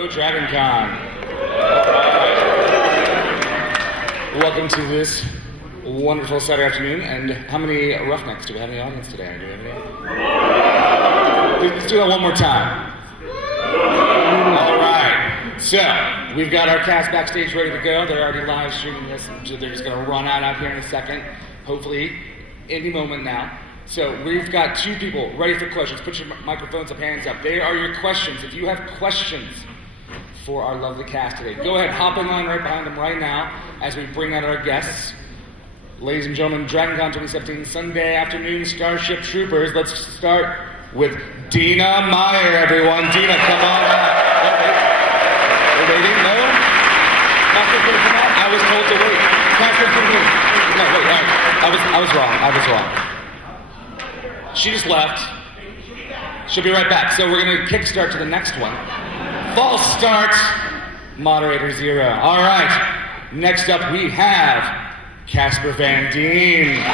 Hello, DragonCon. Welcome to this wonderful Saturday afternoon. And how many Roughnecks do we have in the audience today? Do we have any? Let's do that one more time. All right. So, we've got our cast backstage ready to go. They're already live streaming this. So they're just going to run out here in a second. Hopefully, any moment now. So, we've got two people ready for questions. Put your microphones up, hands up. They are your questions. If you have questions for our lovely cast today, go ahead, hop in line right behind them right now as we bring out our guests. Ladies and gentlemen, DragonCon 2017 Sunday afternoon Starship Troopers. Let's start with Dina Meyer, everyone. Dina, come on up. We're waiting? No? Casper, come on. I was told to wait. Casper, come here. No, wait, all right. I was wrong. She just left. She'll be right back. So we're going to kickstart to the next one. False start. Moderator 0. All right. Next up, we have Casper Van Dien and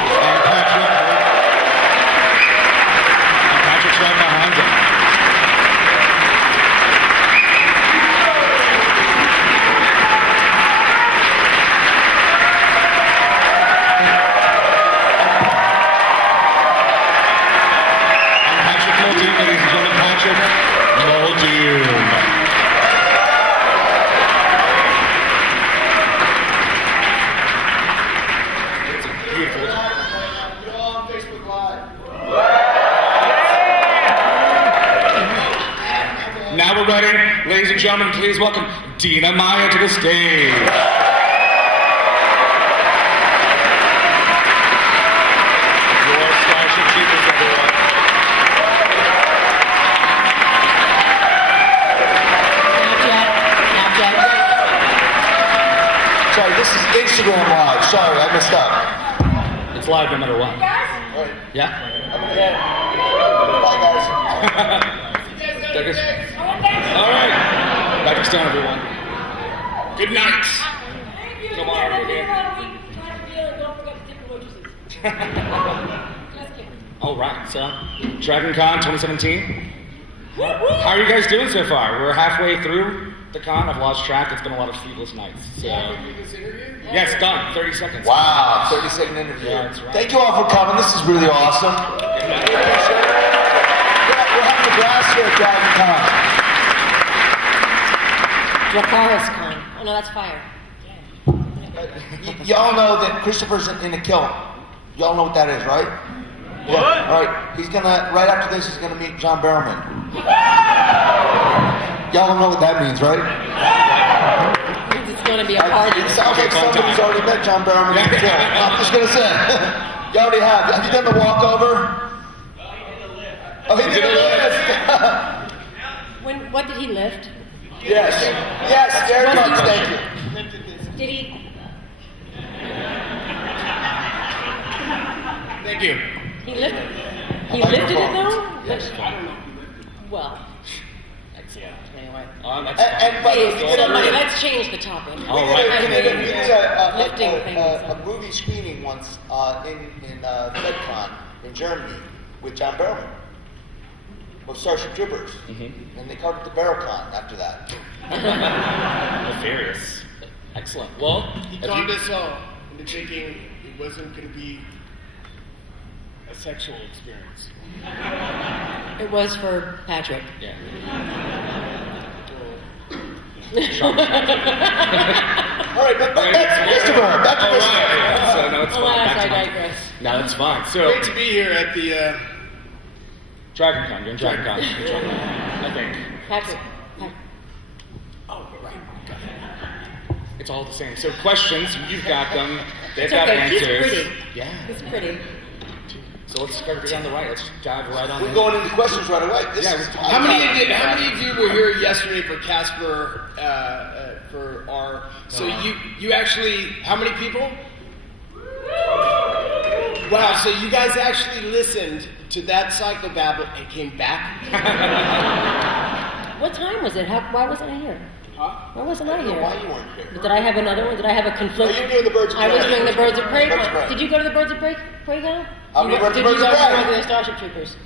Patrick's right behind him. And Patrick Muldoon, ladies and gentlemen, Patrick Muldoon. Now we're ready. Ladies and gentlemen, please welcome Dina Meyer to the stage. Your Starship Troopers, everyone. Not yet. Sorry, this is Instagram Live. Sorry, I messed up. It's live no matter what. Right. Yeah? Bye, guys. Take us. All right. Patrick's down, everyone. Good night. Come on, everyone. All right, so DragonCon 2017. How are you guys doing so far? We're halfway through the con. I've lost track. It's been a lot of sleepless nights. So, yes, done. 30 seconds. Wow, 30-second interview. Yeah, that's right. Thank you all for coming. This is really awesome. Yeah, we're having a blast here at Dracaris Con. Oh no, that's fire. Y'all know that Christopher's in a kill. Y'all know what that is, right? What? Yeah. All right. He's gonna, right after this, he's gonna meet John Barrowman. Y'all don't know what that means, right? It's gonna be a party. It sounds like somebody's already met John Barrowman in a kill. I'm just gonna say. You already have. Have you done the walkover? Oh, he did a lift. What did he lift? Yes. Yes, there it comes. Thank you. Did he? Thank you. He lifted. He lifted it though. Yes. Well. Excellent. Anyway. That's And but Hey, somebody, let's change the topic. All right. We did Lifting things. a movie screening once in FedCon in Germany with John Barrowman of Starship Troopers, and they covered the BarrowCon after that. Nefarious. Excellent. Well, He conned us all into thinking it wasn't going to be a sexual experience. It was for Patrick. yeah. All right, but back to Christopher. Back to All Christopher. right. So no, it's fine. Alas, Back to I my- digress. No, it's fine. So Great to be here at the DragonCon. You're in DragonCon. I think. Patrick. Oh, right. Got it. It's all the same. So questions, you've got them. They've It's got okay. He's answers. pretty. Yeah. It's pretty. So let's start on the right. Let's dive right on We're in. going into questions right away. This Yeah, is How many of you were here yesterday for Casper? For our you actually, how many people? Wow, so you guys actually listened to that psychobabble and came back? What time was it? Why wasn't I here? Huh? Why wasn't I here? Why you weren't here? Did I have another one? Did I have a Oh, conflict? you were doing the Birds of Prey. I was doing the Birds of Prey. Birds of Prey. Did you go to the Birds of Prey now? How many were at the Did you Birds go of Prey? to the Starship Troopers?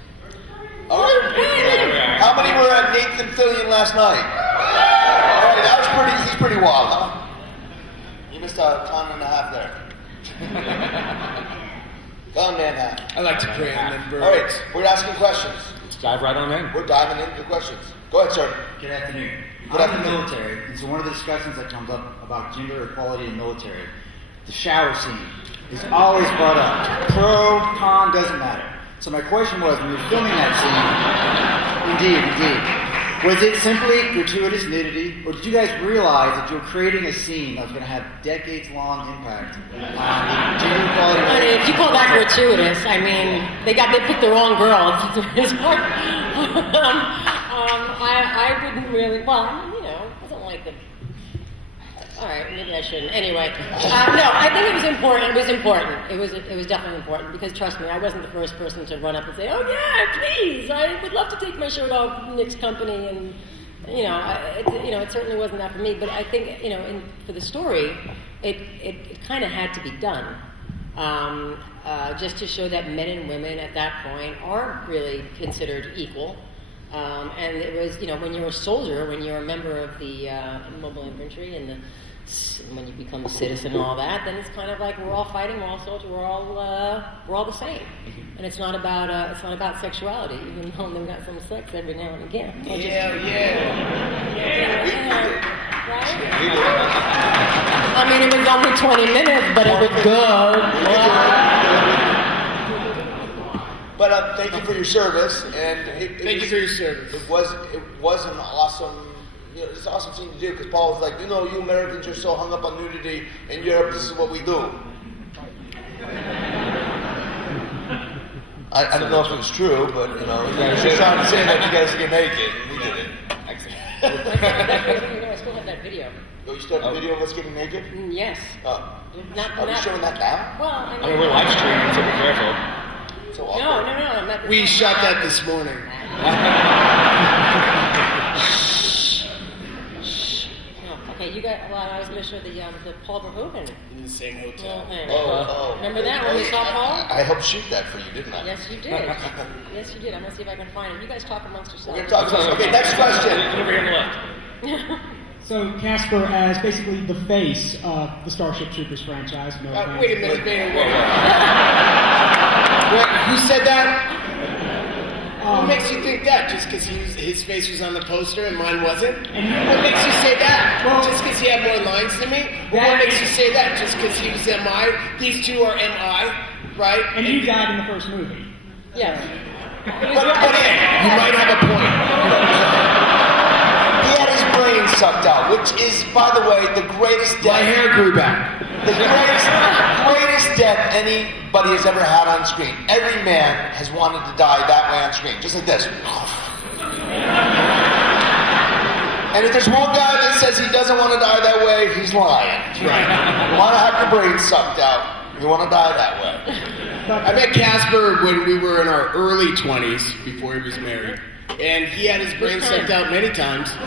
All right. How many were at Nathan Fillion last night? that was pretty. He's pretty wild, huh? You missed a ton and a half there. Ton and a half. I like to pray on them birds. All right, we're asking questions. Let's dive right on in. We're diving into the questions. Go ahead, sir. Good afternoon. Good I'm in the afternoon. military, and so one of the discussions that comes up about gender equality in the military, the shower scene is always brought up. Pro, con, doesn't matter. So my question was, when you were filming that scene, indeed, was it simply gratuitous nudity, or did you guys realize that you were creating a scene that was going to have decades-long impact on the gender equality? I mean, if you call that gratuitous, I mean, they picked the wrong girl. I wouldn't really, well, you know, it wasn't like the, all right, maybe I shouldn't. Anyway, no, I think it was important. It was important. It was definitely important because trust me, I wasn't the first person to run up and say, "Oh yeah, please, I would love to take my shirt off Nick's company." And you know, it certainly wasn't that for me. But I think for the story, it kind of had to be done, just to show that men and women at that point are really considered equal. And it was, when you're a soldier, when you're a member of the mobile infantry, and when you become a citizen and all that, then it's kind of like we're all fighting, we're all soldiers, we're all the same. And it's not about sexuality, even though they've got some sex every now and again. Yeah. Right? I mean, it was only 20 minutes, but it was good. But thank you for your service, and Thank you for your service. It was an awesome, it's an awesome thing to do because Paul was like, you Americans are so hung up on nudity. In Europe, this is what we do. I don't know if it was true, but he was just trying to say that you guys get naked, and we did it. I still have that video. Oh, you still have the video of us getting naked? Yes. Are we Not showing that now? Well, I mean, we're live streaming, so be careful. So No, awkward. I'm not. We shot that this morning. No, okay, you got. Well, I was going to show the Paul Verhoeven. In the same hotel. thing. Oh. Remember that when we saw Paul? I helped shoot that for you, didn't I? Yes, you did. Yes, you did. I'm going to see if I can find him. You guys talk amongst We're yourselves. going to talk about Okay, next question. Over here on the left. So Casper, as basically the face of the Starship Troopers franchise, no offense. Wait a minute. Wait, who said that? What makes you think that? Just because his face was on the poster and mine wasn't? What makes you say that? Well, just because he had more lines than me? What makes you say that? Just because he was MI? These two are MI, right? And you died in the first movie. Yes. But you might have a point. He had his brain sucked out, which is, by the way, the greatest death. My hair grew back. The greatest death anybody has ever had on screen. Every man has wanted to die that way on screen, just like this. And if there's one guy that says he doesn't want to die that way, he's lying. Right. You want to have your brain sucked out, you want to die that way. I met Casper when we were in our early 20s, before he was married. And he had his brain sucked out many times. Some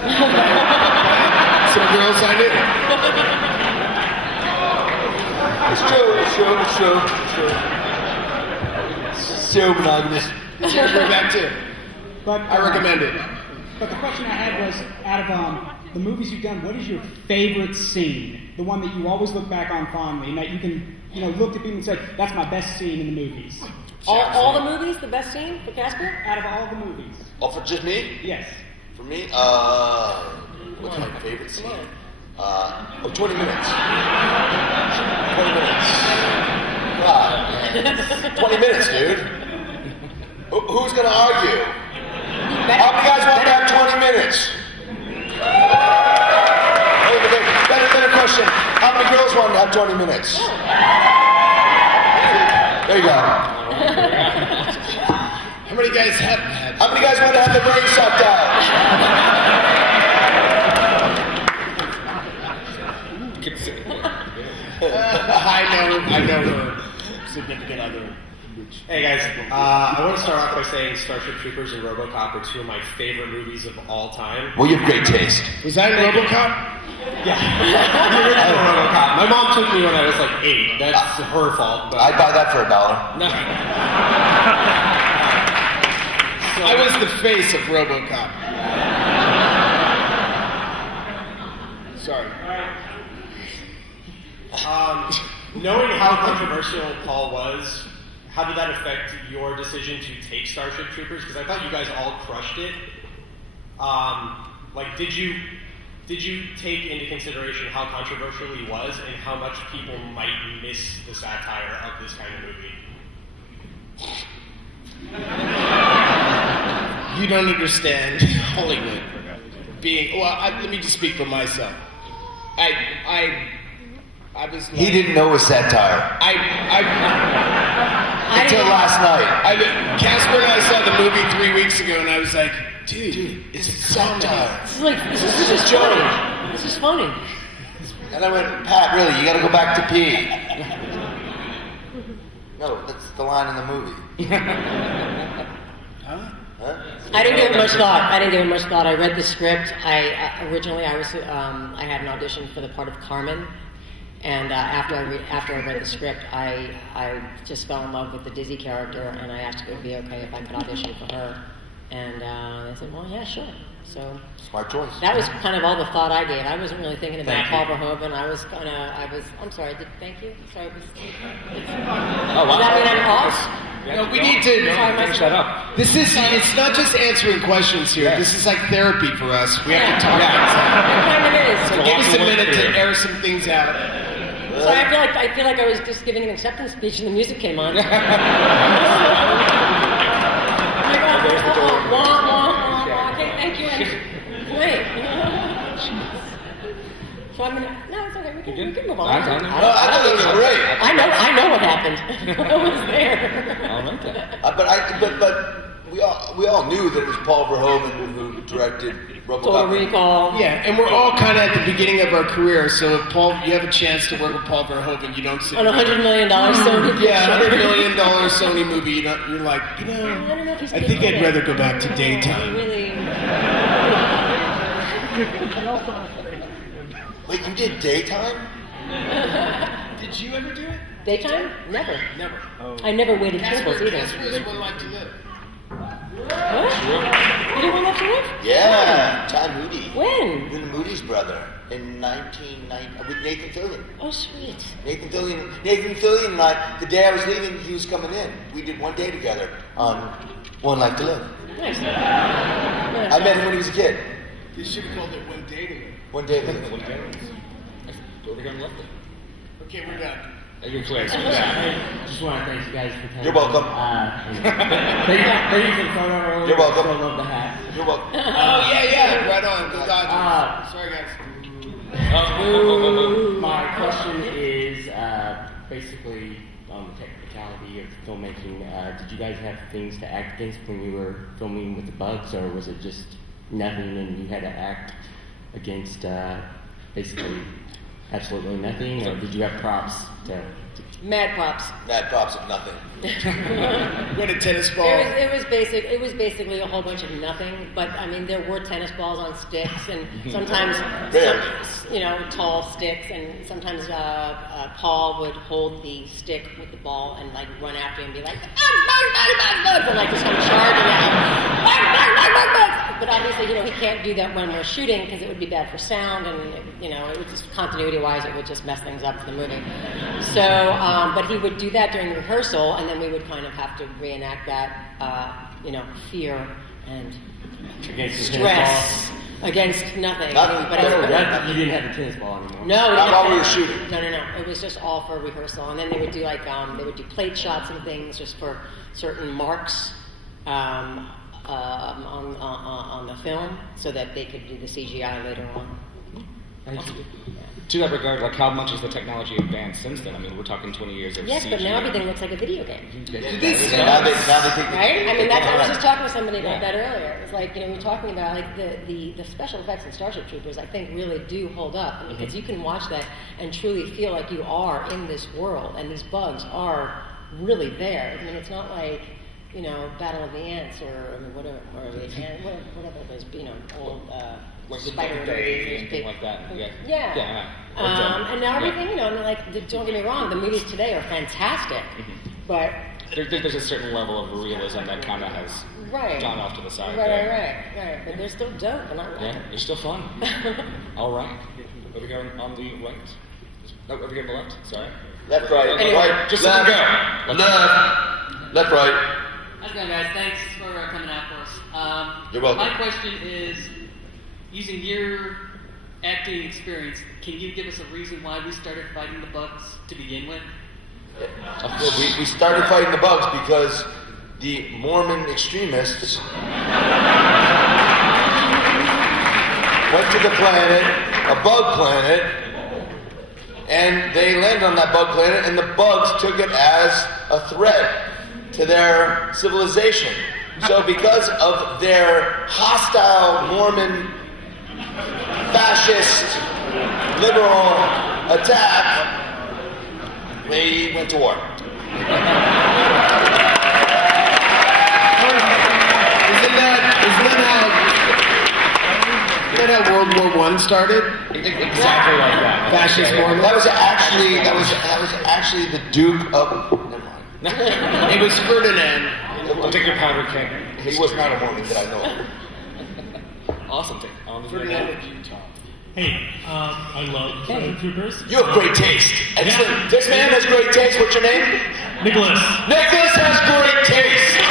girls I knew. It's true. So monogamous. His hair grew back too. But I recommend it. But the question I had was, out of the movies you've done, what is your favorite scene? The one that you always look back on fondly, and that you can, look at people and say, that's my best scene in the movies. All the movies, the best scene for Casper? Out of all the movies. Oh, for just me? Yes. For me, what's my favorite scene? 20 minutes. 20 minutes. God, 20 minutes, dude. Who's gonna argue? How many guys want to have 20 minutes? Better question. How many girls want to have 20 minutes? There you go. How many guys have had? How many guys want to have their brain sucked out? I know her significant other. Hey guys, I want to start off by saying Starship Troopers and RoboCop are two of my favorite movies of all time. Well, you have great taste. Was that in RoboCop? Yeah, the original RoboCop. My mom took me when I was like 8. That's her fault. But I'd buy that for $1. No. I was the face of RoboCop. Sorry. Knowing how controversial Paul was, how did that affect your decision to take Starship Troopers? Because I thought you guys all crushed it. Did you take into consideration how controversial he was and how much people might miss the satire of this kind of movie? You don't understand Hollywood. Let me just speak for myself. I was. He didn't know it was satire until last night. Casper and I saw the movie 3 weeks ago, and I was like, dude, it's satire. This is funny. This is funny. And I went, Pat, really, you got to go back to pee. No, that's the line in the movie. Huh? I didn't give it much thought. I read the script. Originally I had an audition for the part of Carmen, and after I read the script, I just fell in love with the Dizzy character, and I asked if it would be okay if I could audition for her, and they said, well, yeah, sure. So smart choice. that was kind of all the thought I gave. I wasn't really thinking about Paul Verhoeven. I'm sorry. Thank you. Sorry. Oh, wow. Does that mean I'm off? No, we need to finish that up. It's not just answering questions here. Yeah. This is like therapy for us. We have to talk It kind of is. So give us a minute to air some things out. So I feel like I was just giving an acceptance speech and the music came on. Okay, thank you. Great. So I'm gonna. No, it's okay. We can move on. I thought it was great. I know what happened. I was there. All right then. But we all knew that it was Paul Verhoeven who directed RoboCop. Total Recall. Yeah, and we're all kind of at the beginning of our career. So if you have a chance to work with Paul Verhoeven, you don't sit On $100 million Sony picture. Yeah, $100 million Sony movie. You're like, I don't know if he's I think I'd rather go back to daytime. Really. Wait, you did daytime? Did you ever do it? Daytime? Never. Never. I never waited tables either. Casper is One Life to Live. What? You did One Life to Live? Yeah, John Moody. When? You're the Moody's brother in 1990 with Nathan Fillion. Oh, sweet. Nathan Fillion and I, the day I was leaving, he was coming in. We did one day together on One Life to Live. Nice. I met him when he was a kid. You should have called it One Day to Live. One day to live. Over here on the left. Okay, we're done. You're clear. Just want to thank you guys for coming. You're welcome. Thank you for the photo earlier. You're welcome. I still love the hat. You're welcome. Oh, yeah. Right on. Go Dodgers. Sorry, guys. My question is basically on the technicality of filmmaking. Did you guys have things to act against when you were filming with the bugs, or was it just nothing and you had to act against basically absolutely nothing, or did you have props to Mad props. Mad props of nothing. What a tennis ball. It was basically a whole bunch of nothing. But I mean, there were tennis balls on sticks, and sometimes tall sticks, and sometimes Paul would hold the stick with the ball and like run after him and be like, and like just come charging at him. But obviously, he can't do that when we're shooting because it would be bad for sound, and it would just continuity-wise, it would just mess things up for the movie. So, but he would do that during rehearsal, and then we would kind of have to reenact that, fear and stress against nothing. you didn't have the tennis ball anymore? No, Not while we were shooting. No. It was just all for rehearsal, and then they would do they would do plate shots and things just for certain marks on the film, so that they could do the CGI later on. To that regard, like how much has the technology advanced since then? I mean, we're talking 20 years of Yes, CGI. but now everything looks like a video game. Now they think Right? I mean, I was just talking with somebody about that earlier. It's like, we're talking about like the special effects in Starship Troopers, I think really do hold up. I mean, because you can watch that and truly feel like you are in this world, and these bugs are really there. I mean, it's not like, Battle of the Ants or whatever those, old like spider Day, movies, anything like that. Yeah. And now everything, don't get me wrong, the movies today are fantastic, but there's a certain level of realism that kind of has gone off to the side. Right. But they're still dope. Yeah, they're still fun. All right. Over here on the right. No, over here on the left. Sorry. Left, right, Anyway, right. just left, let them go. Left, right. How's it going, guys? Thanks for coming out for us. You're welcome. My question is, using your acting experience, can you give us a reason why we started fighting the bugs to begin with? We started fighting the bugs because the Mormon extremists went to the planet, a bug planet, and they landed on that bug planet, and the bugs took it as a threat to their civilization. So because of their hostile Mormon fascist liberal attack, we went to war. Isn't that how World War I started? Exactly like that. Fascist Mormon. That was actually the Duke of. Never mind. It was Ferdinand. I'll take your powder keg. He was not a Mormon that I know of. Awesome. Take on Ferdinand of Utah. Hey, I love Troopers. You have great taste. Excellent. This man has great taste. What's your name? Nicholas. Nicholas has great taste. You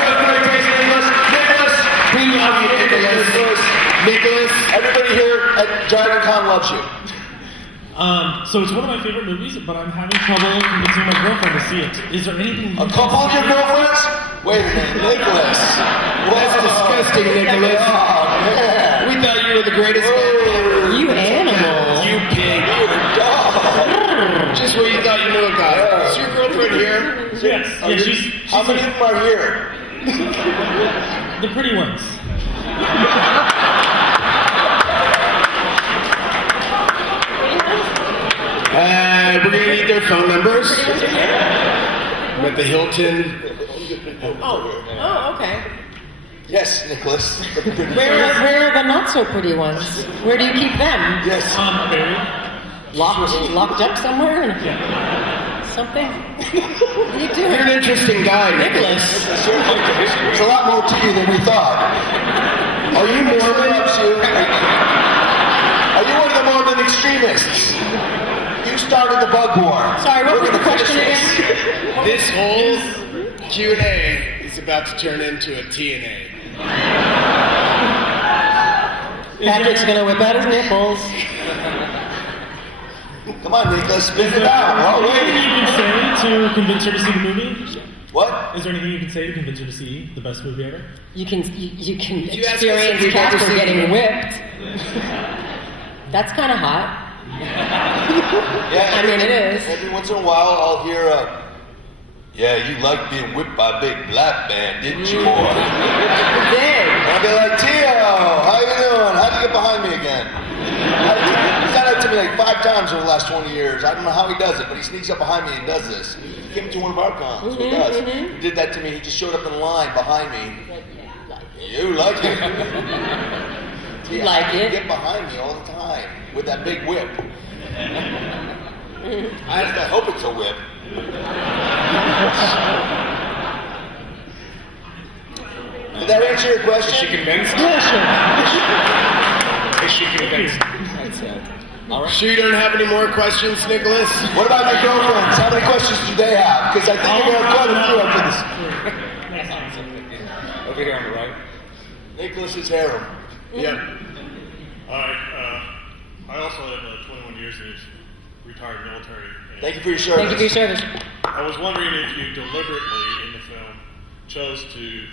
have great taste, Nicholas. Nicholas, we love you, Nicholas. Nicholas, everybody here at Dragon Con loves you. So it's one of my favorite movies, but I'm having trouble convincing my girlfriend to see it. Is there anything? A couple of your girlfriends? Wait a minute, Nicholas. That's disgusting, Nicholas. man. We thought you were the greatest man. You animal. You pig. Just where you thought you knew a guy. Is your girlfriend here? Yes. Yeah, she's How many of them are here? the pretty ones. We're gonna need their phone numbers. I'm at the Hilton. Oh, okay. Yes, Nicholas. Where are the not so pretty ones? Where do you keep them? Yes. Barry. Locked up somewhere? Something? What are you doing? You're an interesting guy, Nicholas. There's a lot more to you than we thought. Are you Mormon? Are you one of the Mormon extremists? You started the bug war. Sorry, what was We're the gonna question finish again? This whole Q&A is about to turn into a T&A. Patrick's gonna whip out his nipples. Come on, Nicholas, spit it out. Is Oh, there anything wait. you can say to convince her to see the movie? What? Is there anything you can say to convince her to see the best movie ever? You can you ask us if experience we've ever Casper seen getting it? whipped. That's kind of hot. Yeah, I mean, it is. Every once in a while, I'll hear, yeah, you liked being whipped by a big black man, didn't you, boy? It did. And I'll be like, Tio, how you doing? How'd you get behind me again? He's done that to me like 5 times over the last 20 years. I don't know how he does it, but he sneaks up behind me and does this. He came to one of our cons. He does. He did that to me. He just showed up in line behind me. You like it. You like it? Get behind me all the time with that big whip. I hope it's a whip. Did that answer your question? Is she convinced? Yeah, Is she convinced? That's it. All right. Sure you don't have any more questions, Nicholas? What about my girlfriends? How many questions do they have? Because I think we're going to have quite a few after this. Over here on the right. Nicholas's harem. Yep. Alright, I also have 21 years in retired military. Thank you for your service. Thank you for your service. I was wondering if you deliberately, in the film, chose to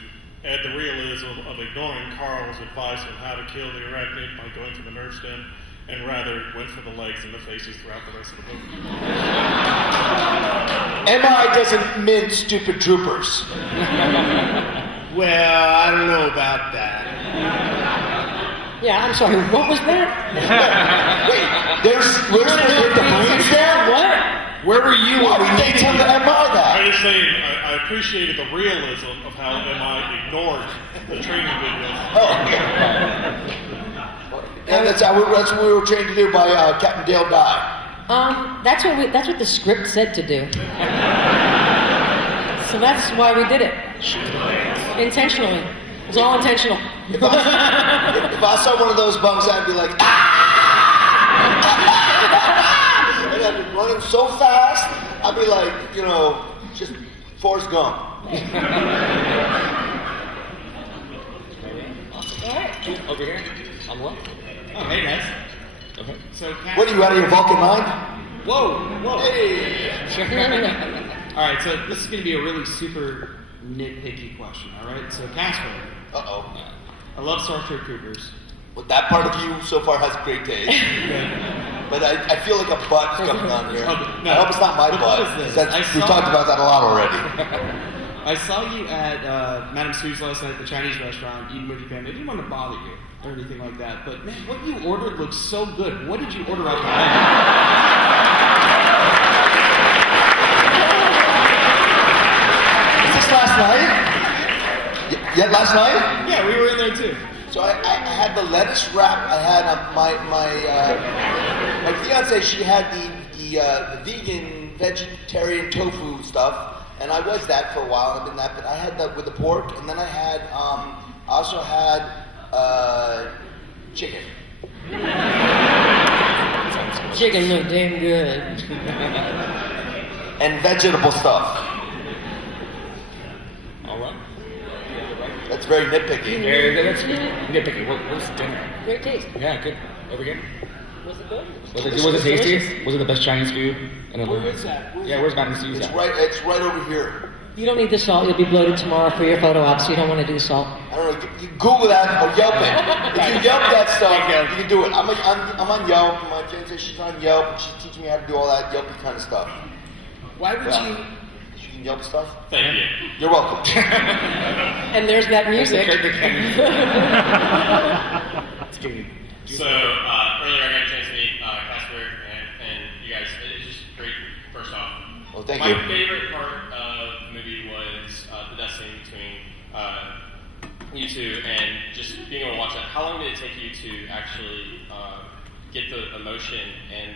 add the realism of ignoring Carl's advice on how to kill the arachnid by going for the nerve stem, and rather went for the legs and the faces throughout the rest of the movie. MI doesn't mint stupid troopers. Well, I don't know about that. Yeah, I'm sorry. What was that? Wait, there's the police there? What? Where were you? Why did they tell the MI that? I'm just saying, I appreciated the realism of how MI ignored the training videos. Oh, yeah, that's what we were trained to do by Captain Dale Dye. That's what the script said to do. So that's why we did it. Intentionally. It was all intentional. If I saw one of those bunks, I'd be like, ah! And I'd be running so fast, I'd be like, just Forrest Gump. Over here, on the left. Oh, hey guys. Okay. So, What are you, out of your Vulcan mind? Whoa. Hey! All right, so this is going to be a really super nitpicky question. All right, so Casper. Uh-oh. I love Starship Troopers. Well, that part of you so far has great taste. But I feel like a butt coming on here. Oh, no. I hope it's not my But butt. what is this? 'Cause we talked about that a lot already. I saw you at Madame Sue's last night at the Chinese restaurant, eating with your family. I didn't want to bother you or anything like that, but man, what you ordered looks so good. What did you order out there? Is this last night? Yeah, last night? Yeah, we were in there too. So I had the lettuce wrap. I had my fiance. She had the vegan, vegetarian tofu stuff, and I was that for a while. I've been that, but I had that with the pork, and then I had also had chicken. Chicken looked damn good. And vegetable stuff. All right. That's very nitpicky. That's nitpicky. What's dinner? Great taste. Yeah, good. Over here. Was it good? Was it tasty? Was it the best Chinese food? Where is that? Where's Madame Sue's It's at? right over here. You don't need the salt. You'll be bloated tomorrow for your photo op, so you don't want to do salt. I don't know. You Google that or Yelp it. If you Yelp that stuff, you can do it. I'm on Yelp. My fiance, she's on Yelp. And she's teaching me how to do all that Yelpy kind of stuff. Why would you? You can Yelp stuff. Thank you. You're welcome. And there's that music. So earlier I got a chance to meet Casper and you guys. It's just great. First off, Well, thank my you. favorite part of the movie was the death scene between you two, and just being able to watch that. How long did it take you to actually get the emotion and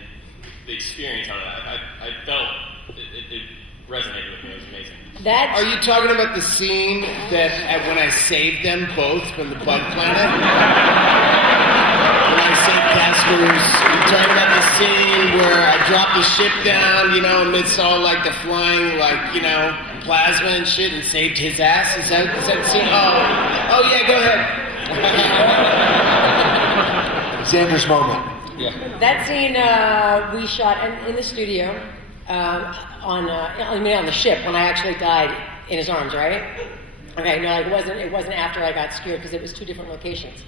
the experience out of that? I felt it resonated with me. It was amazing. That Are you talking about the scene that when I saved them both from the Bug Planet? When I saved Casper's, you talking about the scene where I dropped the ship down, amidst all like the flying, plasma and shit, and saved his ass? Is that the scene? Oh yeah, go ahead. Zander's moment. Yeah. That scene we shot in the studio on the ship when I actually died in his arms, right? Okay, no, it wasn't after I got scared because it was two different locations.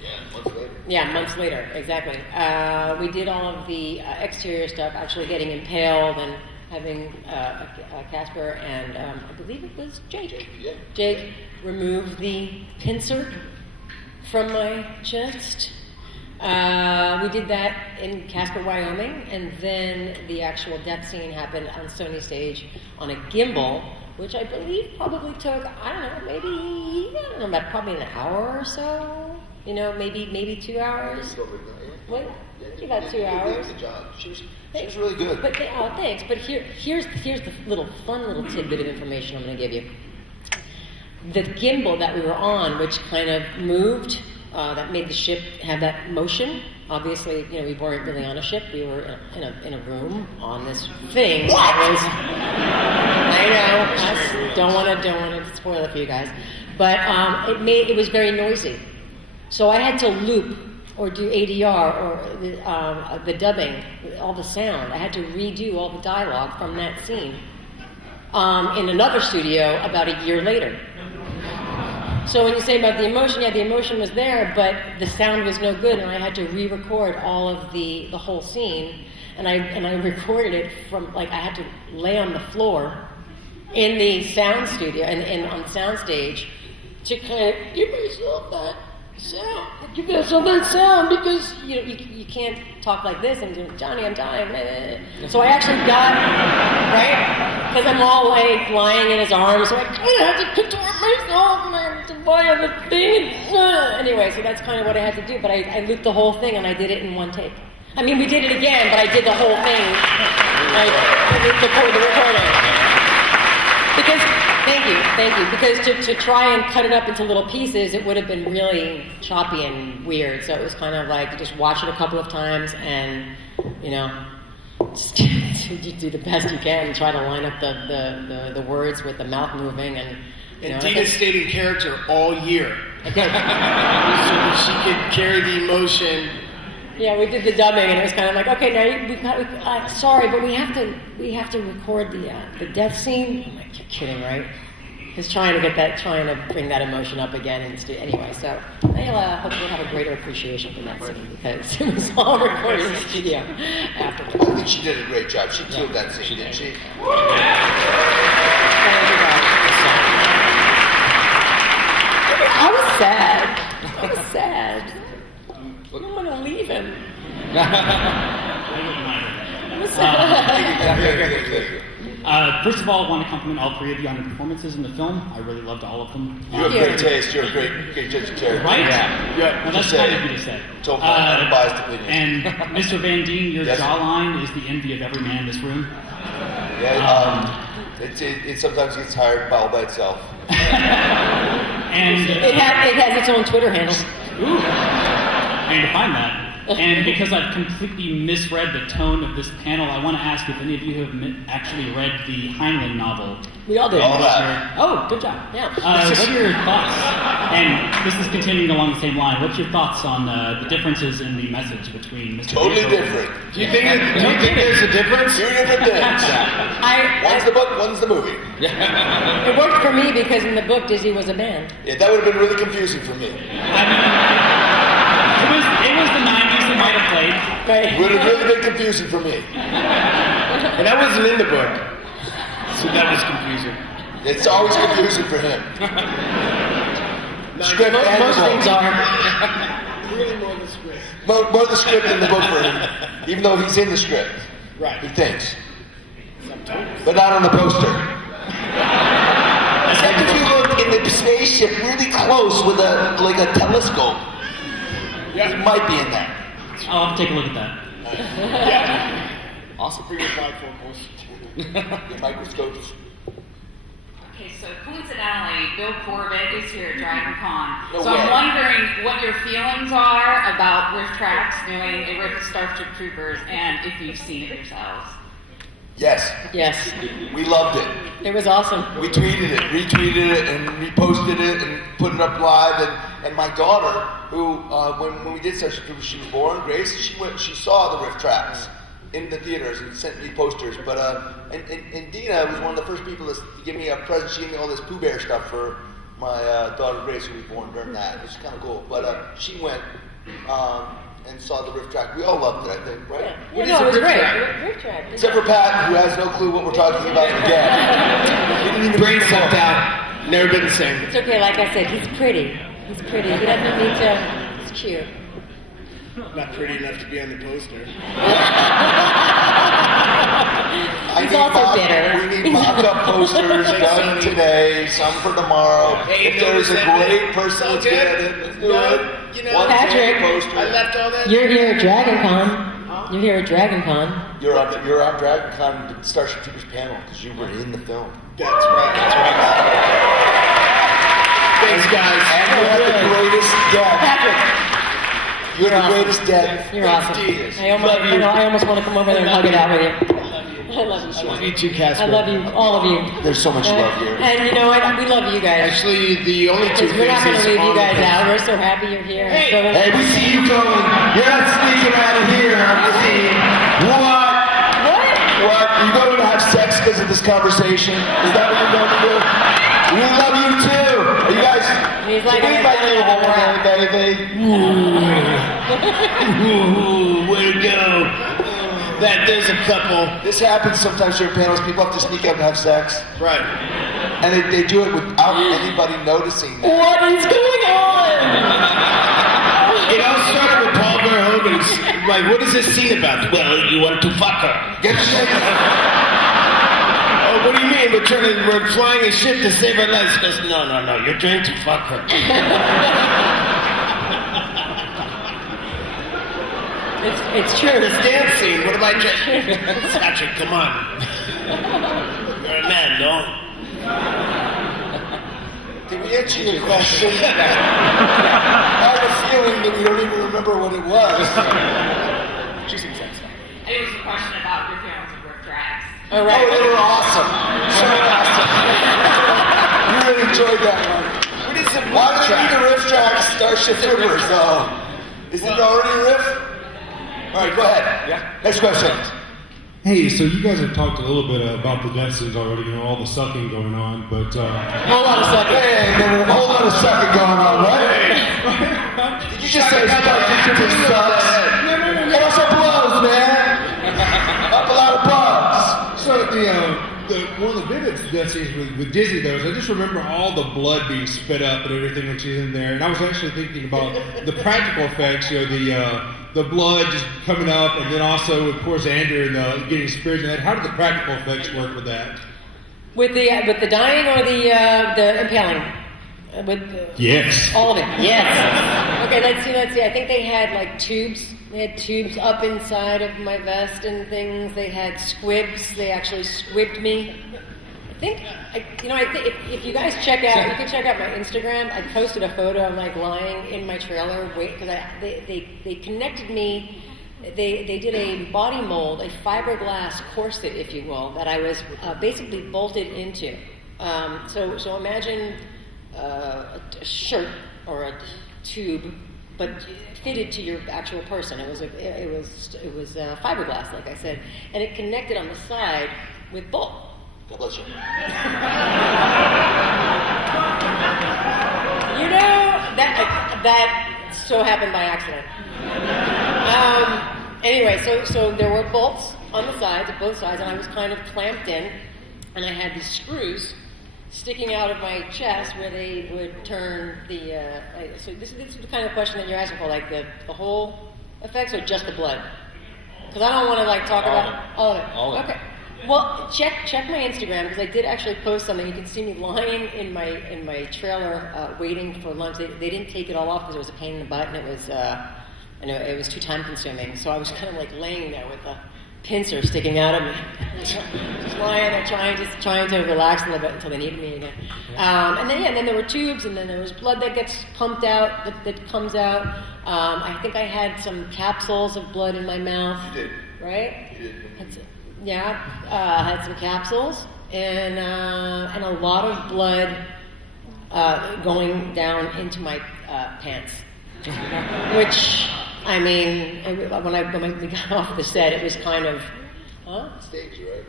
Yeah, months later, exactly. We did all of the exterior stuff, actually getting impaled and having Casper and I believe it was Jake. Jake remove the pincer from my chest. We did that in Casper, Wyoming, and then the actual death scene happened on Sony stage on a gimbal, which I believe probably took, about probably an hour or so. Maybe 2 hours. What? About 2 hours. Good job. She was really good. But thanks. But here's the fun little tidbit of information I'm going to give you. The gimbal that we were on, which kind of moved, that made the ship have that motion. Obviously, we weren't really on a ship. We were in a room on this thing. What? I know. I don't want to spoil it for you guys, but it was very noisy. So I had to loop or do ADR or the dubbing, all the sound. I had to redo all the dialogue from that scene in another studio about a year later. So when you say about the emotion, the emotion was there, but the sound was no good, and I had to re-record all of the whole scene, and I recorded it from I had to lay on the floor in the sound studio and on the sound stage to kind of give myself that sound. Give yourself that sound because you can't talk like this and Johnny, I'm dying. So I actually got right because I'm all lying in his arms, so I kind of had to contort myself and I had to lie on the thing. Anyway, so that's kind of what I had to do. But I looped the whole thing and I did it in one take. I mean, we did it again, but I did the whole thing, the recording. Because Thank you. Because to try and cut it up into little pieces, it would have been really choppy and weird. So it was kind of like you just watch it a couple of times and, just do the best you can and try to line up the words with the mouth moving and. And Dina stayed in character all year. So that she could carry the emotion. Yeah, we did the dubbing, and it was kind of like, okay, now we've got. Sorry, but we have to record the death scene. I'm like, you're kidding, right? Just trying to bring that emotion up again, anyway. So I hope you'll have a greater appreciation for that scene because it was all recorded in the studio afterwards. I think she did a great job. She killed that scene, didn't she? Thank you, guys. I was sad. I don't want to leave him. I was sad. First of all, I want to compliment all three of you on your performances in the film. I really loved all of them. You have great taste. You're a great judge of character. Right? Yeah. Well, that's kind of you to say. Totally unbiased opinion. And Mr. Van Dien, your Yes. jawline is the envy of every man in this room. Yeah. It sometimes gets tired all by itself. And It has its own Twitter handle. Ooh, I need to find that. And because I've completely misread the tone of this panel, I want to ask if any of you have actually read the Heinlein novel. We all did. Oh, good job. Yeah. What are your thoughts? And this is continuing along the same line. What's your thoughts on the differences in the message between Mr. Totally Rico? different. Do you think there's a difference? Two different things. One's the book, one's the movie. It worked for me because in the book Disney was a band. Yeah, that would have been really confusing for me. It was the 90s, it might have played. Right. Would have really been confusing for me. And I wasn't in the book. So that was confusing. It's always confusing for him. Script Most and the things book. are. Really more the script. More the script than the book for him, even though he's in the script. Right. He thinks. But not on the poster. Except if you look in the spaceship really close with a telescope. Yeah. He might be in that. I'll have to take a look at that. Yeah. Also for your bifocals. The microscopes. Okay, so coincidentally, Bill Corbett is here at Dragon Con. No so way. I'm wondering what your feelings are about Riff Tracks doing a Riff Starship Troopers and if you've seen it yourselves. Yes. Yes. We loved it. It was awesome. We tweeted it, retweeted it, and reposted it, and put it up live. And my daughter, who when we did Starship Troopers, she was born, Grace. She saw the Riff Tracks in the theaters and sent me posters. But and Dina was one of the first people to give me a present. She gave me all this Pooh Bear stuff for my daughter Grace, who was born during that. It was kind of cool. But she went and saw the Riff Track. We all loved it, I think, right? Yeah, no, it was great. Riff Track. Except for Pat, who has no clue what we're talking about again. He didn't even Brain read the sucked book. out. Never been the same. It's okay, like I said, he's pretty. He's pretty. He doesn't need to. He's cute. Not pretty enough to be on the poster. He's also bitter. We need mock-up posters done today, some for tomorrow. Hey, If there's a no, great person that's good at it, let's do it. You know, One Patrick, poster. I left all that. You're here at Dragon Con. You're here at Dragon Con. You're on Dragon Con Starship Troopers panel because you were in the film. That's right. Thanks, guys. And you have the greatest death. Patrick, You have the greatest death. you're awesome. Jesus. I almost want to come over there and hug it out with you. I love you. Love you too, Casper. I love you, all of you. There's so much love here. And you know what? We love you guys. Actually, the only two Because we're not going to faces leave you on the guys page. out. We're so happy you're here. Hey, Hey, we see you going. You're not sneaking out of here. I'm seeing. What? What? Are you going to have sex because of this conversation? Is that what you're going to do? We love you too. Are you guys? He's like, we I'm like you, gonna wrap. baby. Ooh, way to go. That there's a couple. This happens sometimes during panels. People have to sneak out and have sex. Right. And they do it without anybody noticing that. What is going on? It all started with Paul Verhoeven's, like, what is this scene about? Well, you want to fuck her. Get shit. Oh, what do you mean? We're flying a ship to save our lives. He goes, no, you're trying to fuck her. It's true. This dance scene, what am I trying? Patrick, come on. You're a man, no? Did we answer your question? I have a feeling that we don't even remember what it was. She seems sense. It was a question about your feelings of riff tracks. All right. Oh, they were awesome. So awesome. You really enjoyed that one. What is a Why do they need a riff track? Starship Troopers, though. Isn't it already a riff? All right, go ahead. Yeah. Next question. Hey, so you guys have talked a little bit about the death scenes already, all the sucking going on, but Hold on a second. Hey, hold on a second going on, right? Did you just say Starship Troopers sucks? Get us some blows, man. Up a lot of bugs. so one of the vivid death scenes with Disney though is I just remember all the blood being spit up and everything when she's in there, and I was actually thinking about the practical effects, the blood just coming up, and then also of course Zander and getting speared in the head. How did the practical effects work with that? With the dying or the impaling? Yes. All of it. Yes. Okay, let's see. I think they had like tubes. They had tubes up inside of my vest and things. They had squibs. They actually squibbed me. I think if you guys check out, you can check out my Instagram. I posted a photo of like lying in my trailer, because they connected me. They did a body mold, a fiberglass corset, if you will, that I was basically bolted into. So imagine a shirt or a tube, but fitted to your actual person. It was fiberglass, like I said, and it connected on the side with bolts. God bless you. That so happened by accident. Anyway, so there were bolts on the sides, of both sides, and I was kind of clamped in, and I had these screws sticking out of my chest where they would turn the. So this is the kind of question that you're asking for, like the whole effects or just the blood? Because I don't want to like talk about all of it. All of it. Okay. Well, check my Instagram, because I did actually post something. You can see me lying in my trailer waiting for lunch. They didn't take it all off because it was a pain in the butt, and it was too time consuming. So I was kind of like laying there with a pincer sticking out of me, just lying there trying to relax a little bit until they needed me again. And then there were tubes, and then there was blood that gets pumped out, that comes out. I think I had some capsules of blood in my mouth. You did. Right? You did. Had some capsules and a lot of blood going down into my pants, which I mean, when we got off the set, it was kind of, It stains you, right?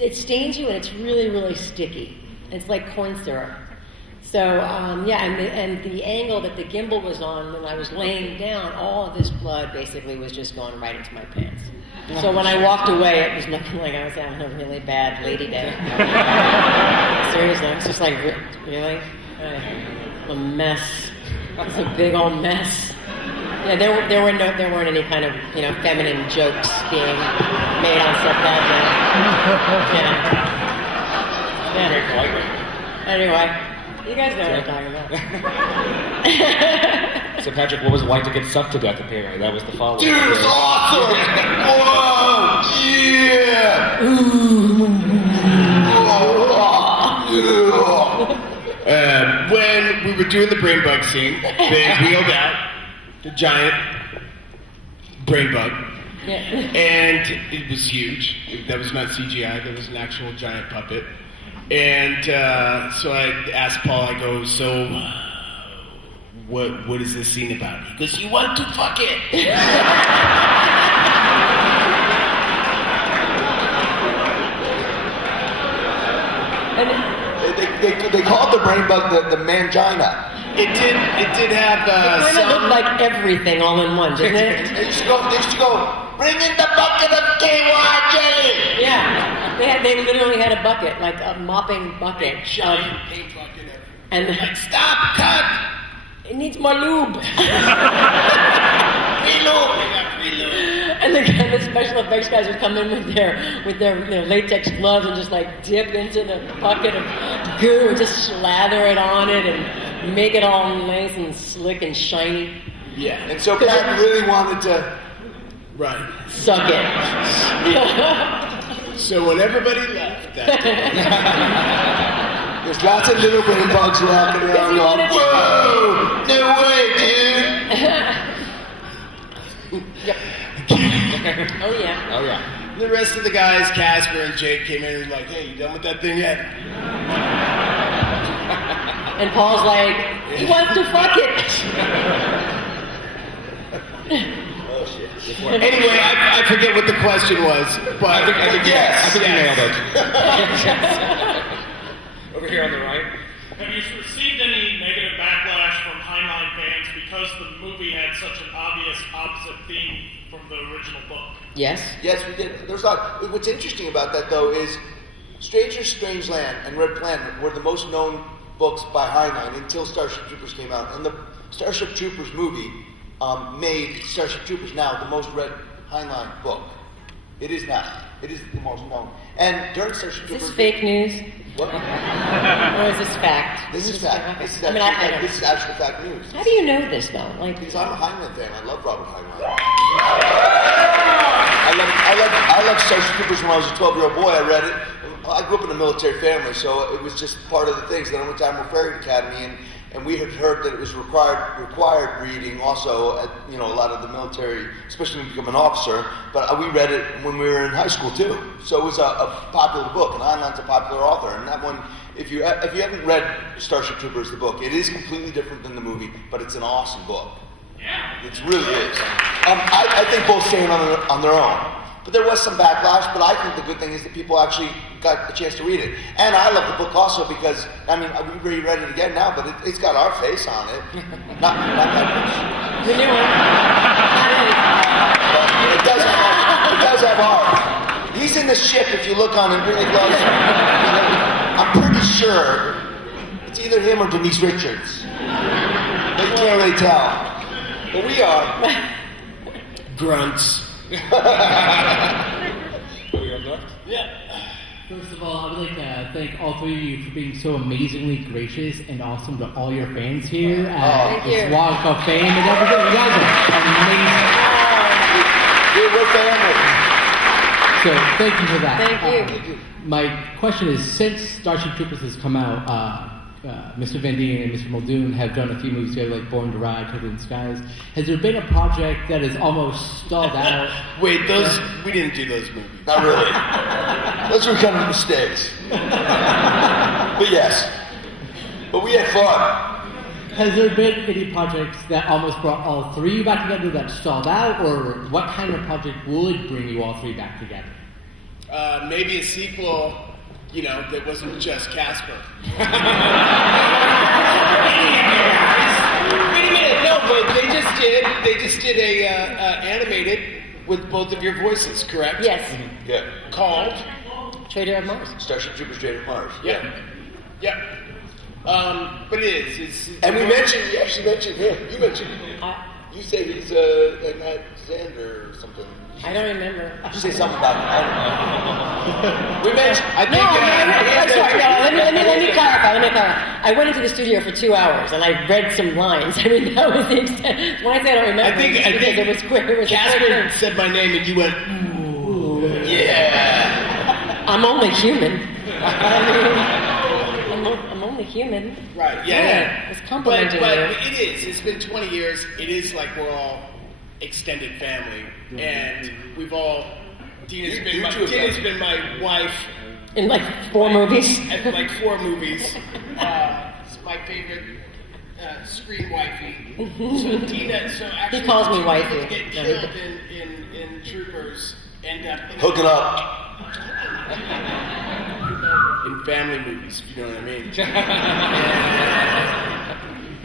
It stains you, and it's really, really sticky. It's like corn syrup. So and the angle that the gimbal was on when I was laying down, all of this blood basically was just going right into my pants. So when I walked away, it was looking like I was having a really bad lady day. Seriously, I was just like, really? A mess. It's a big old mess. Yeah, there weren't any kind of feminine jokes being made on set that day. Yeah. Anyway, you guys know what I'm talking about. So Patrick, what was it like to get sucked to death apparently? That was the follow-up. Dude, it was awesome! Whoa! Yeah! When we were doing the brain bug scene, they wheeled out the giant brain bug. Yeah. And it was huge. That was not CGI, that was an actual giant puppet. And so I asked Paul, I go, so what is this scene about? He goes, you want to fuck it? They called the brain bug the mangina. It did have It kind of some... looked like everything all in one, didn't it? They used to go, bring in the bucket of KY jelly! Yeah, they literally had a bucket, like a mopping bucket. Giant paint bucket of... And Like, stop, cut! it needs more lube. And the special effects guys would come in with their latex gloves and just like dip into the bucket of goo and just slather it on it and make it all nice and slick and shiny. Yeah. And so Pat really wanted to... Right. Suck it. So when everybody left that day, There's lots of little bitty bugs walking around going, whoa, no way, dude. Oh yeah. Oh yeah. The rest of the guys, Casper and Jake, came in and was like, hey, you done with that thing yet? And Paul's like, he wants to fuck it. Oh, shit. Anyway, I forget what the question was, but I think you nailed it. Yes. Over here on the right. Have you received any negative backlash from Heinlein fans because the movie had such an obvious opposite theme from the original book? Yes. Yes, we did. There's not. What's interesting about that, though, is Stranger's Strange Land and Red Planet were the most known books by Heinlein until Starship Troopers came out. And the Starship Troopers movie made Starship Troopers now the most read Heinlein book. It is now. It is the most known. And during Starship Is Troopers... this fake news? What? Or is this fact? This is fact. This is I mean, actual, I don't- this is actual fact news. How do you know this though? Like, Because I'm a Heinlein fan. I love Robert Heinlein. I loved Starship Troopers when I was a 12-year-old boy. I read it. I grew up in a military family, so it was just part of the things. Then I went to Admiral Ferry Academy, and we had heard that it was required reading also at, a lot of the military, especially when you become an officer. But we read it when we were in high school too. So it was a popular book, and Heinlein's a popular author. And that one, if you haven't read Starship Troopers, the book, it is completely different than the movie, but it's an awesome book. It really is. I think both stand on their own. But there was some backlash, but I think the good thing is that people actually got a chance to read it. And I love the book also because, we reread it again now, but it's got our face on it. Not that much. the new one. But it does have art. He's in the ship if you look on him really close. I'm pretty sure it's either him or Denise Richards. But you can't really tell. But we are. grunts. First of all, I would like to thank all three of you for being so amazingly gracious and awesome to all your fans here at Thank you. this Walk of Fame and everything. You guys are amazing. Dude, we're family. So thank you for that. Thank you. My question is, since Starship Troopers has come out, Mr. Van Dien and Mr. Muldoon have done a few movies together, like Born to Ride, Turbulent Skies. Has there been a project that has almost stalled out? Wait, we didn't do those movies. Not really. Those were kind of mistakes. But yes. But we had fun. Has there been any projects that almost brought all three back together that stalled out, or what kind of project would bring you all three back together? Maybe a sequel, that wasn't just Casper. Wait a minute, no, but they just did a animated with both of your voices, correct? Yes. Yeah. Called? Trader of Mars. Starship Troopers Trader of Mars. Yep. But it is. And we actually mentioned him. You mentioned him. You say he's not Zander or something. I don't remember. You say something about him. I don't know. We mentioned, I think... I'm sorry, let me clarify. I went into the studio for 2 hours and I read some lines. That was the extent. When I say I don't remember, I think it was quick. It was Casper said my name and you went, ooh. Yeah. I'm only human. I'm only human. Right, yeah. It's complimenting but you. it is. It's been 20 years. It is like we're all extended family. And we've all... Dina's been my wife. In like 4 movies? At like 4 movies. It's my favorite screen wifey. So Dina, actually... He calls me wifey. Get killed in Troopers end up... Hooking up. In family movies, if you know what I mean.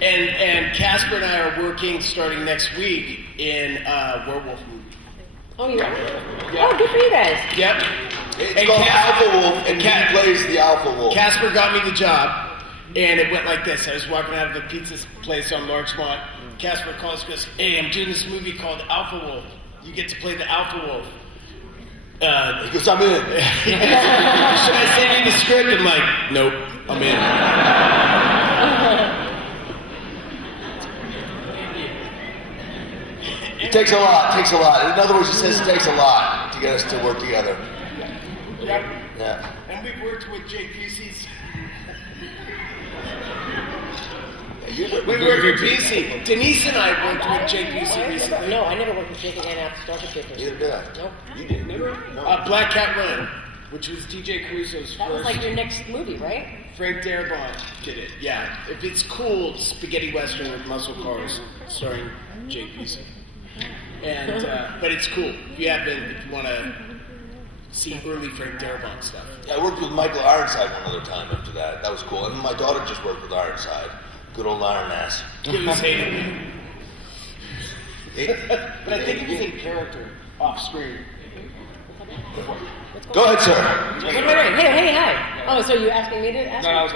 and Casper and I are working starting next week in a werewolf movie. Oh, you are? Yeah. Oh, good for you guys. Yep. It's called Alpha Wolf, and he plays the Alpha Wolf. Casper got me the job, and it went like this. I was walking out of the pizza place on Larchmont. Casper calls and goes, "Hey, I'm doing this movie called Alpha Wolf. You get to play the Alpha Wolf." He goes, "I'm in." Should I send you the script? I'm like, "Nope, I'm in." It takes a lot. In other words, it says it takes a lot to get us to work together. Yep. Yeah. And we've worked with Jake Busey's. You We worked with BC. Denise and I worked with Jake Busey recently. No, I never worked with Jake again after Starship Troopers. Neither did I. Nope. You did. Never? No. Black Cat Run, which was DJ Caruso's That was first. like your next movie, right? Frank Darabont did it. Yeah. If it's cool, spaghetti western with muscle cars, starring Jake Busey. And but it's cool. If you want to see early Frank Darabont stuff. Yeah, I worked with Michael Ironside one other time after that. That was cool. And my daughter just worked with Ironside. Good old Iron Ass. He was hating me. But I think he was in character off screen. Go ahead, sir. Wait. Hey, hi. Oh, so you asking me to ask? No, him? I was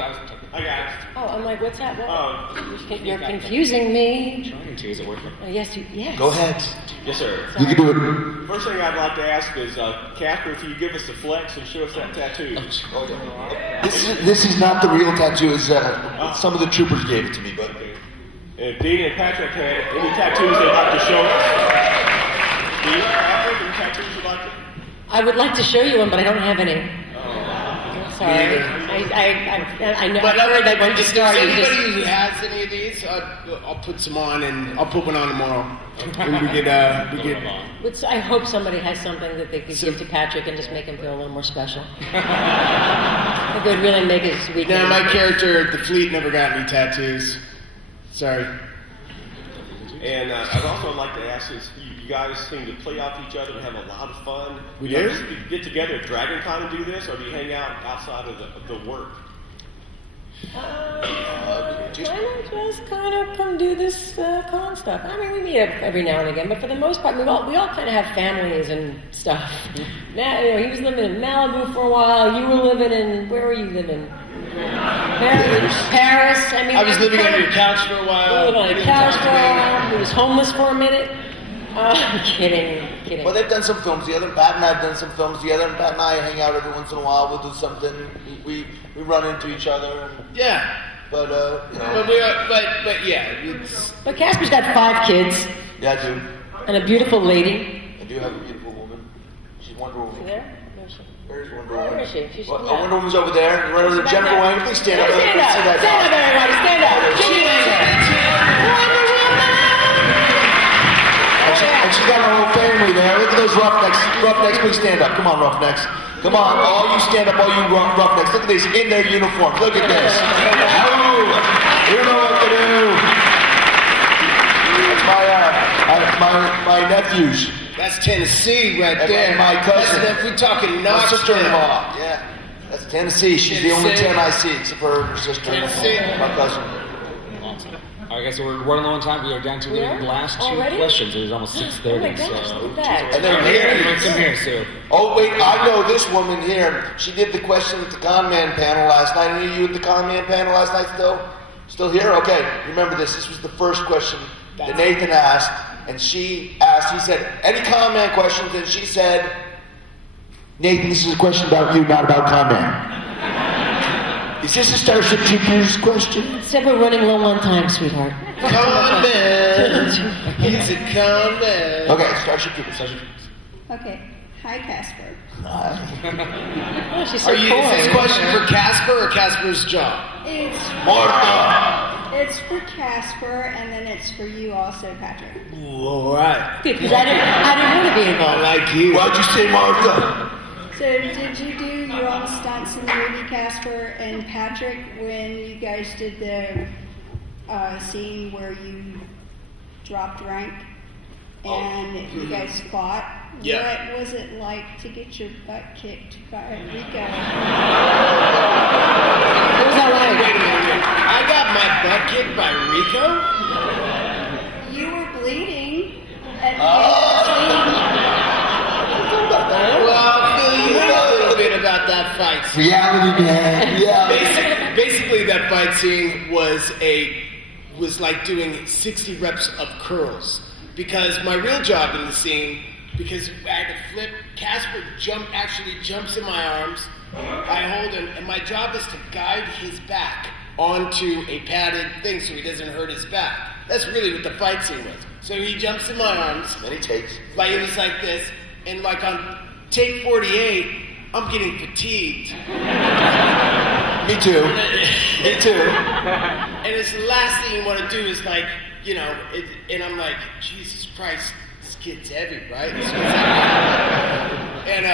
I got it. Oh, I'm like, what's that? What? Oh, You're confusing me. trying to. Is it working? Yes. Go ahead. yes, sir. You can do it. First thing I'd like to ask is, Casper, if you give us a flex and show us that tattoo. This is not the real tattoo. It's, some of the troopers gave it to me, but If Dina and Patrick had any tattoos they'd like to show us. Dina, Patrick, any tattoos you'd like to? I would like to show you one, but I don't have any. Sorry. I know. But I heard that when you if there's started, you anybody who just. has any of these, I'll put some on, and I'll put one on tomorrow. And we could. I hope somebody has something that they could give to Patrick and just make him feel a little more special. It would really make his weekend. No, my character, the Fleet, never got any tattoos. Sorry. And I'd also like to ask is, you guys seem to play off each other and have a lot of fun. We Do you do? guys get together at DragonCon and do this, or do you hang out outside of the work? Why not just kind of come do this con stuff? I mean, we meet up every now and again, but for the most part, we all kind of have families and stuff. Now, he was living in Malibu for a while. You were living in, where were you living? Paris. I mean, I was living on your couch for a while. You lived on a couch for a while. He was homeless for a minute. Kidding. Well, they've done some films together. Pat and I have done some films together, and Pat and I hang out every once in a while. We'll do something. We run into each other. Yeah. But you know. But yeah. It's, But Casper's got 5 kids Yeah, I do. and a beautiful lady. I do have a beautiful woman. She's Wonder Woman. There? No, she. Where's Wonder Where Woman? is she? She's Well, come out. Wonder Woman's over there. Right over there. Jennifer Wayne. Please stand up. Stand up. Say that. Stand up, everybody. Stand up. And she's got her whole family there. Look at those roughnecks. Roughnecks, please stand up. Come on, roughnecks. Come on, all you stand up, all you roughnecks. Look at these in their uniforms. Look at this. Oh, you know what to do. That's my nephews. that's Tennessee right And there. my cousin. That's, if we're talking My Knoxville. sister-in-law. Yeah, that's Tennessee. She's the only Tennessee. 10 I see, except for her sister-in-law. Tennessee. My cousin. Awesome. All right, guys, so we're running low on time. We are down to We the are? last 2 Already? questions. It is almost 6:30. Oh my gosh, so. look at that. And they're here. Come here, Sue. Oh, wait, I know this woman here. She did the question at the Con Man panel last night. Any of you at the Con Man panel last night still? Still here? Okay, remember this. This was the first question that Nathan asked. And she asked, he said, any Con Man questions? And she said, Nathan, this is a question about you, not about Con Man. Is this a Starship Troopers question? Said we're running low on time, sweetheart. Con man. He's a con man. Okay, Starship Troopers. Okay. Hi, Casper. Hi. Oh, she's so Is this coy. question for Casper or Casper's job? It's Martha. It's for Casper, and then it's for you also, Patrick. All right. Good, because I didn't want to be I involved. like you. Why'd you say Martha? So, did you do your own stunts in the movie, Casper and Patrick, when you guys did the scene where you dropped rank and you guys fought? Yeah. What was it like to get your butt kicked by Rico? What was that like? Wait a minute. I got my butt kicked by Rico? You were bleeding at the Well, Phil, you know a little bit about that fight scene. Reality, man. Yeah. Basically, that fight scene was like doing 60 reps of curls. Because my real job in the scene, because I had to flip, Casper actually jumps in my arms. I hold him, and my job is to guide his back onto a padded thing so he doesn't hurt his back. That's really what the fight scene was. So he jumps in my arms. Many takes. Like it was like this, and like on take 48, I'm getting fatigued. Me too. Me too. And it's the last thing you want to do is like, you know, and I'm like, Jesus Christ, this kid's heavy, right? This kid's heavy. And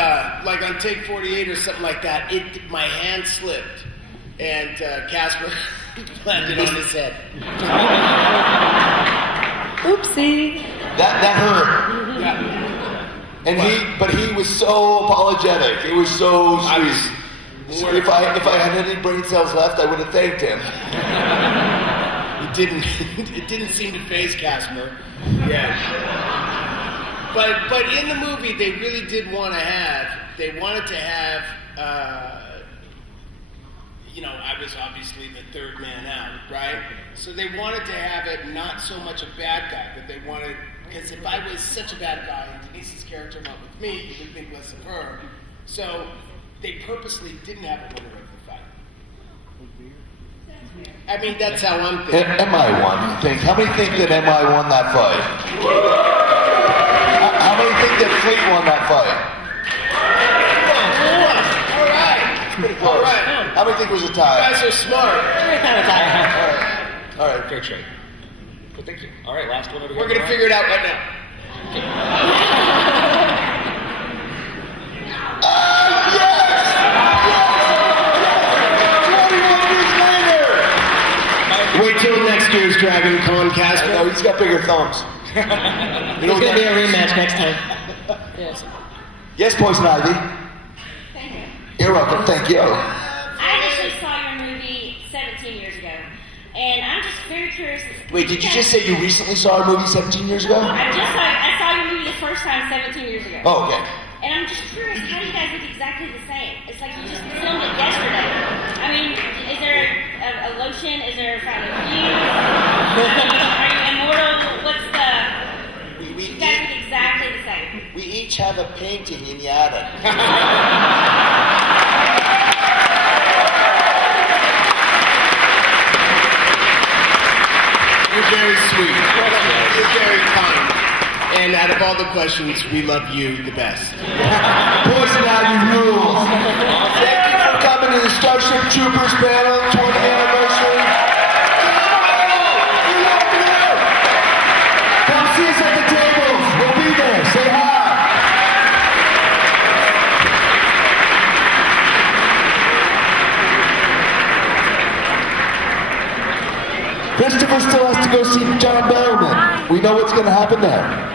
like on take 48 or something like that, my hand slipped, and Casper landed on his head. Oopsie. That hurt. Yeah. And but he was so apologetic. It was so sweet. If I had any brain cells left, I would have thanked him. It didn't seem to faze Casper. Yeah. But in the movie, they really did want to have. They wanted to have. You know, I was obviously the third man out, right? So they wanted to have it not so much a bad guy, but they wanted, because if I was such a bad guy and Denise's character went with me, you would think less of her. So they purposely didn't have a winner of the fight. I mean, that's how I'm thinking. MI won, you think? How many think that MI won that fight? How many think that Fleet won that fight? All right. How many think it was a tie? You guys are smart. All right. Fair trade. But thank you. All right, last one over here. We're going to figure it out right now. Wait till next year's Dragon Con, Casper. No, he's got bigger thumbs. There's going to be a rematch next time. Yes. Yes, Poison Ivy. Thank you. You're welcome. Thank you. I initially saw your movie 17 years ago, and I'm just very curious. Wait, did you just say you recently saw our movie 17 years ago? I saw your movie the first time 17 years ago. Oh, okay. And I'm just curious, how do you guys look exactly the same? It's like you just filmed it yesterday. I mean, is there a lotion? Is there a fountain of youth? Are you immortal? What's the... You guys look exactly the same. We each have a painting in the attic. You're very sweet. You're very kind. And out of all the questions, we love you the best. Poison Ivy rules. Thank you for coming to the Starship Troopers panel, 20th anniversary. Come see us at the tables. We'll be there. Say hi. Christopher still has to go see John Barrowman. We know what's going to happen there.